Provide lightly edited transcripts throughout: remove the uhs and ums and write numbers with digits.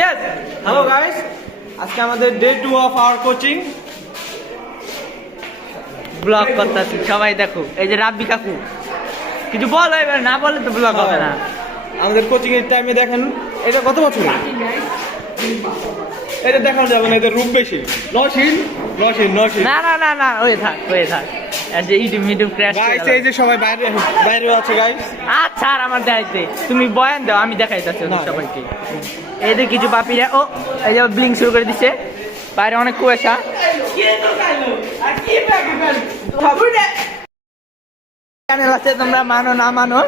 Yes. Hello guys. আজকে আমাদের day 2 of our coaching. Blog করতেছি সবাই দেখো, এই যে রাব্বি কাকু কিছু বল, এবার না বলে তো ব্লগ হবে না। আমাদের কোচিং এর টাইমে দেখেন এটা কত বছর, এটা দেখানো যাবে না, এদের রূপ বেশি। নশীল না না না না, ওই থাক ইউটিউব মিডিয়াম ক্র্যাশ গাইস, এই যে সবাই বাইরে বাইরে আছে গাইস। আচ্ছা, আর আমার দেখাইতে তুমি বয়ান দাও, আমি দেখাইতেছি সবাইকে। এই যে কিছু বাপিরা, ও এই যে ব্লিং শুরু করে দিচ্ছে, বাইরে অনেক কুয়াশা। চ্যানেল আছে, তোমরা মানো না মানো।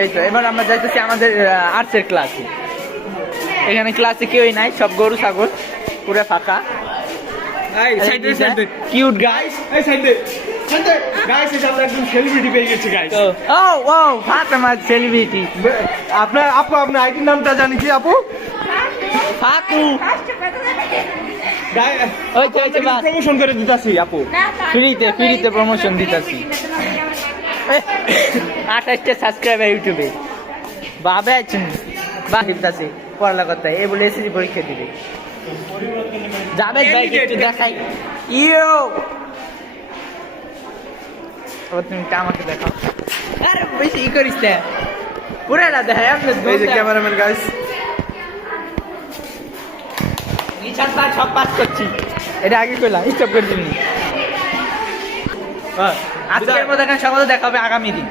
এই তো এবার আমরা যাইতেছি আমাদের আর্টসের ক্লাসে। এখানে ক্লাসে কেউই নাই, সব গরু ছাগল, পুরো ফাঁকা। কিউট গাইস, এই সাইডে গাইস, এটা আমরা একদম সেলিব্রিটি পেয়ে গেছি গাইস। ও ও ফাতেমা সেলিব্রিটি। আপনার আপু, আপনার আইডি নামটা জানি কি আপু? ফাতু। ওই তো প্রমোশন করে দিতাছি আপু, ফ্রিতে প্রমোশন দিতাছি। 28টা সাবস্ক্রাইবার ইউটিউবে। বাবে আছেন বাহিবতাছে পড়ালা কথা, এই বলে এসএসসি পরীক্ষা দিবে। যাবে ভাই, একটু দেখাই। ইয়ো আবার তুমি আমাকে দেখাও। আরে বেশি করিস না, পুরাটা দেখাই। এই যে ক্যামেরাম্যান গাইস, নিচারটা সব পাস করছি। এটা আগে কইলাম, স্টপ করে দিবি। আজকের মতো দেখা হবে আগামী দিন।